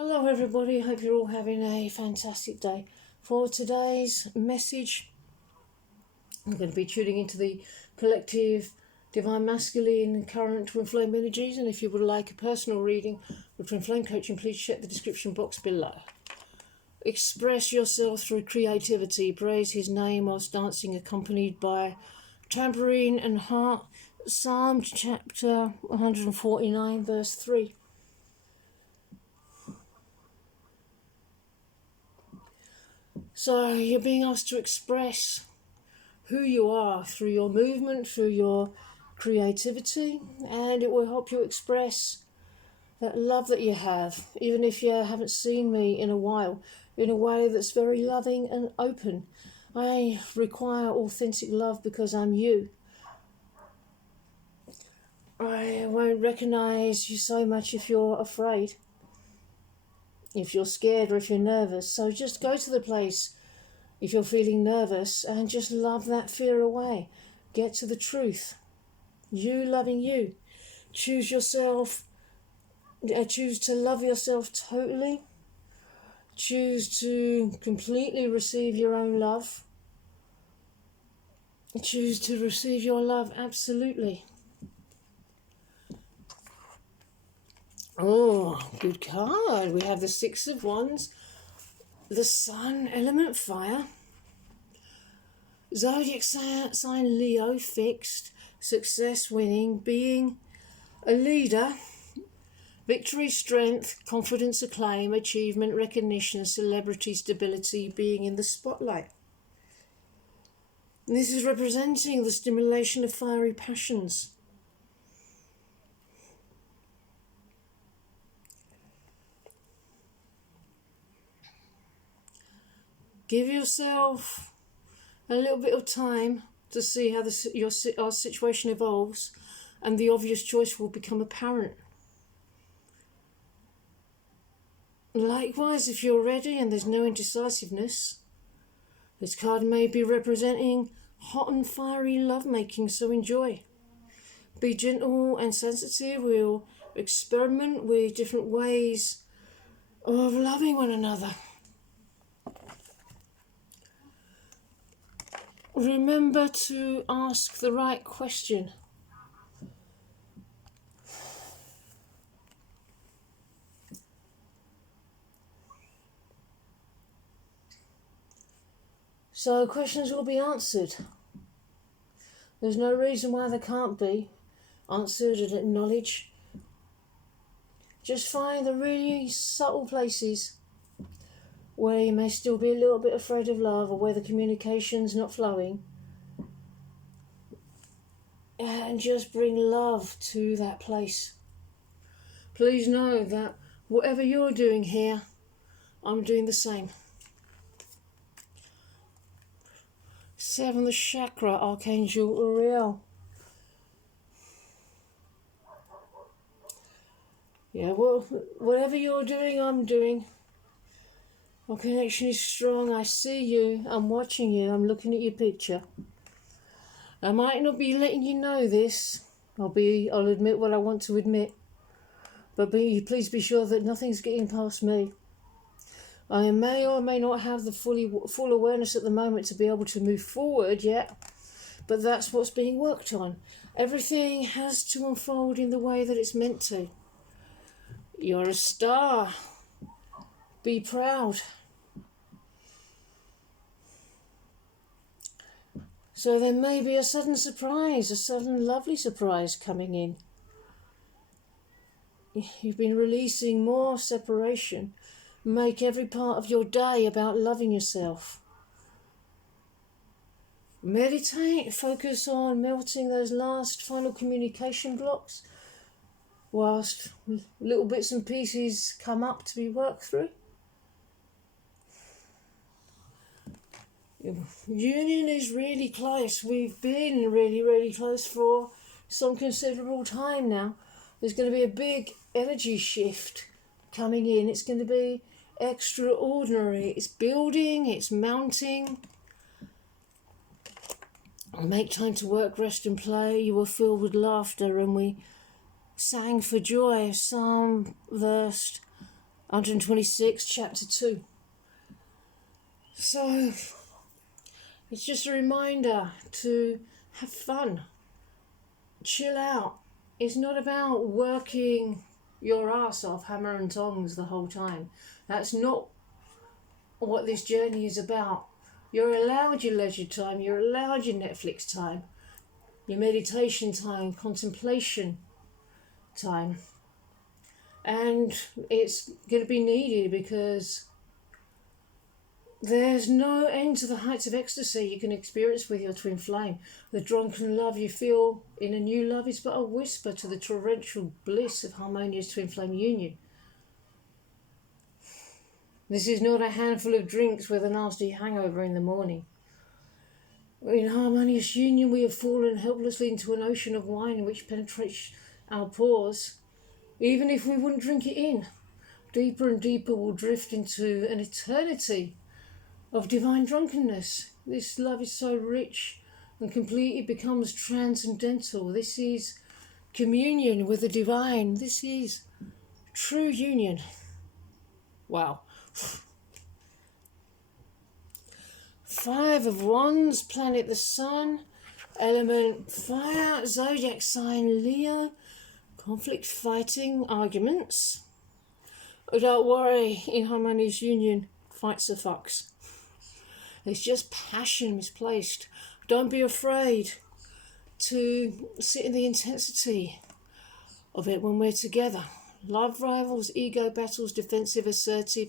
Hello everybody, hope you're all having a fantastic day. For today's message, I'm going to be tuning into the collective Divine Masculine current twin flame energies, and if you would like a personal reading with twin flame coaching, please check the description box below. Express yourself through creativity, praise his name whilst dancing accompanied by tambourine and harp. Psalm chapter 149 verse 3. So you're being asked to express who you are through your movement, through your creativity, and it will help you express that love that you have, even if you haven't seen me in a while, in a way that's very loving and open. I require authentic love because I'm you. I won't recognize you so much if you're afraid, if you're scared, or if you're nervous. So just go to the place if you're feeling nervous and just love that fear away. Get to the truth. You loving you. Choose yourself. Choose to love yourself totally. Choose to completely receive your own love. Choose to receive your love absolutely. Oh, good card. We have the Six of Wands, the Sun, element fire, zodiac sign Leo, fixed, success, winning, being a leader, victory, strength, confidence, acclaim, achievement, recognition, celebrity, stability, being in the spotlight. And this is representing the stimulation of fiery passions. Give yourself a little bit of time to see how our situation evolves, and the obvious choice will become apparent. Likewise, if you're ready and there's no indecisiveness, this card may be representing hot and fiery lovemaking, so enjoy. Be gentle and sensitive. We'll experiment with different ways of loving one another. Remember to ask the right question. So questions will be answered. There's no reason why they can't be answered and acknowledged. Just find the really subtle places where you may still be a little bit afraid of love, or where the communication's not flowing, and just bring love to that place. Please know that whatever you're doing here, I'm doing the same. Seventh chakra, Archangel Uriel. Yeah, well, whatever you're doing, I'm doing. Our connection is strong. I see you. I'm watching you. I'm looking at your picture. I might not be letting you know this. I'll admit what I want to admit. But please be sure that nothing's getting past me. I may or may not have the full awareness at the moment to be able to move forward yet. But that's what's being worked on. Everything has to unfold in the way that it's meant to. You're a star. Be proud. So there may be a sudden surprise, a sudden lovely surprise coming in. You've been releasing more separation. Make every part of your day about loving yourself. Meditate, focus on melting those last final communication blocks whilst little bits and pieces come up to be worked through. Union is really close. We've been really, really close for some considerable time now. There's going to be a big energy shift coming in. It's going to be extraordinary. It's building, it's mounting. Make time to work, rest and play. You were filled with laughter, and we sang for joy. Psalm verse 126, chapter 2. So, it's just a reminder to have fun, chill out. It's not about working your ass off, hammer and tongs the whole time. That's not what this journey is about. You're allowed your leisure time, you're allowed your Netflix time, your meditation time, contemplation time. And it's going to be needed because there's no end to the heights of ecstasy you can experience with your twin flame. The drunken love you feel in a new love is but a whisper to the torrential bliss of harmonious twin flame union. This is not a handful of drinks with a nasty hangover in the morning. In harmonious union we have fallen helplessly into an ocean of wine which penetrates our pores. Even if we wouldn't drink it in, deeper and deeper we'll drift into an eternity of divine drunkenness. This love is so rich and complete it becomes transcendental. This is communion with the divine. This is true union. Wow. 5 of Wands, planet the Sun, element fire, zodiac sign Leo, conflict, fighting, arguments. Oh, don't worry, in harmonious union, fights are fucks. It's just passion misplaced. Don't be afraid to sit in the intensity of it when we're together. Love rivals, ego battles, defensive, assertive,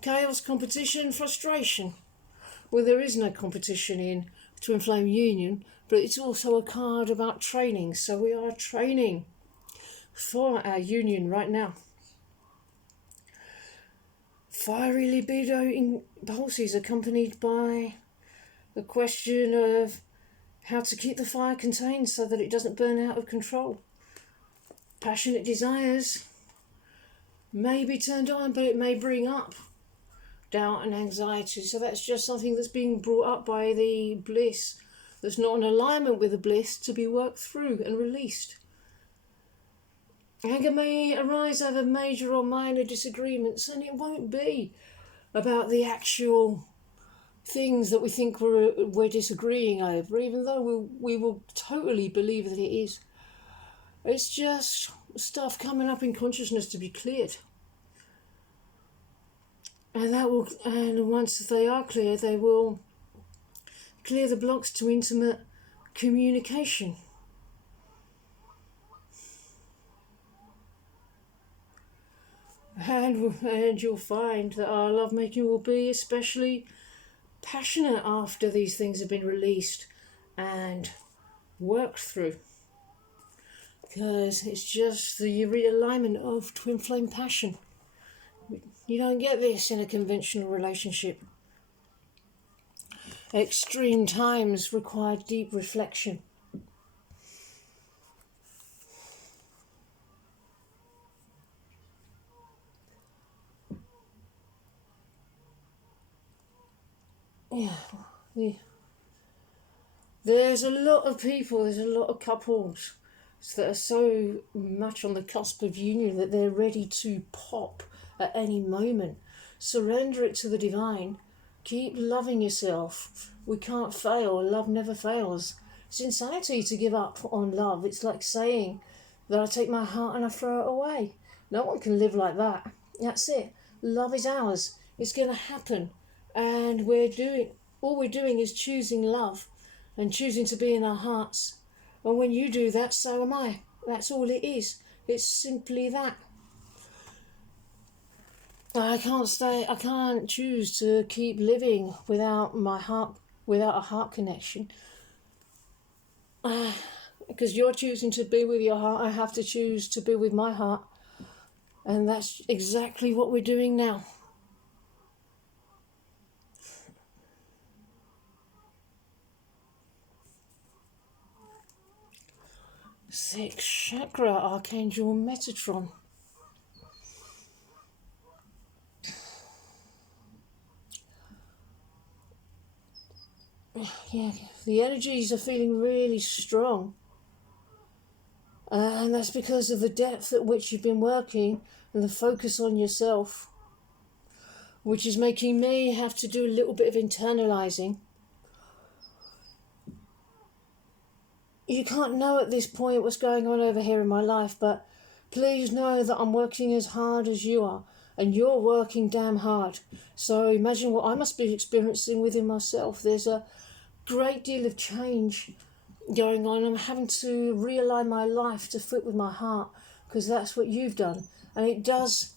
chaos, competition, frustration. Well, there is no competition in twin flame union, but it's also a card about training. So we are training for our union right now. Fiery libido impulses accompanied by the question of how to keep the fire contained so that it doesn't burn out of control. Passionate desires may be turned on, but it may bring up doubt and anxiety. So that's just something that's being brought up by the bliss that's not in alignment with the bliss to be worked through and released. Anger may arise over major or minor disagreements, and it won't be about the actual things that we think we're disagreeing over, even though we will totally believe that it is. It's just stuff coming up in consciousness to be cleared. And once they are clear, they will clear the blocks to intimate communication. And you'll find that our lovemaking will be especially passionate after these things have been released and worked through. Because it's just the realignment of twin flame passion. You don't get this in a conventional relationship. Extreme times require deep reflection. Yeah. There's a lot of people, there's a lot of couples that are so much on the cusp of union that they're ready to pop at any moment. Surrender it to the divine. Keep loving yourself. We can't fail. Love never fails. It's insanity to give up on love. It's like saying that I take my heart and I throw it away. No one can live like that. That's it. Love is ours. It's going to happen. And all we're doing is choosing love and choosing to be in our hearts. And when you do that, so am I. That's all it is. It's simply that. I can't choose to keep living without my heart, without a heart connection. Because you're choosing to be with your heart, I have to choose to be with my heart. And that's exactly what we're doing now. Sixth chakra, Archangel Metatron. Yeah, the energies are feeling really strong. And that's because of the depth at which you've been working and the focus on yourself. which is making me have to do a little bit of internalizing. You can't know at this point what's going on over here in my life, but please know that I'm working as hard as you are, and you're working damn hard. So imagine what I must be experiencing within myself. There's a great deal of change going on. I'm having to realign my life to fit with my heart, because that's what you've done. And it does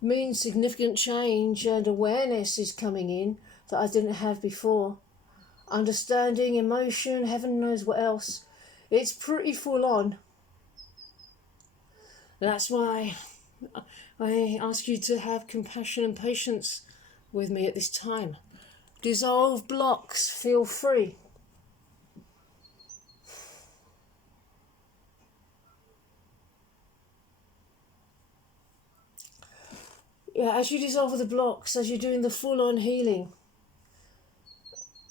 mean significant change, and awareness is coming in that I didn't have before. Understanding, emotion, heaven knows what else. It's pretty full on. That's why I ask you to have compassion and patience with me at this time. Dissolve blocks, feel free. Yeah, as you dissolve the blocks, as you're doing the full on healing,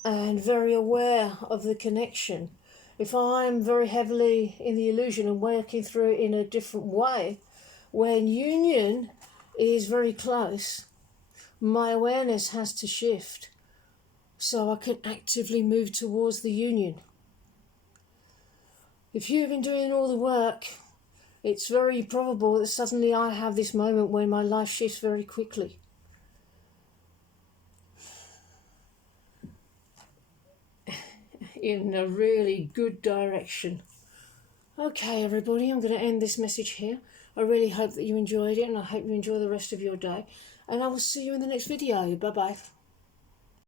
and very aware of the connection. If I'm very heavily in the illusion and working through it in a different way, when union is very close, my awareness has to shift so I can actively move towards the union. If you've been doing all the work, it's very probable that suddenly I have this moment when my life shifts very quickly. In a really good direction. Okay, everybody, I'm going to end this message here. I really hope that you enjoyed it, and I hope you enjoy the rest of your day. And I will see you in the next video. Bye-bye.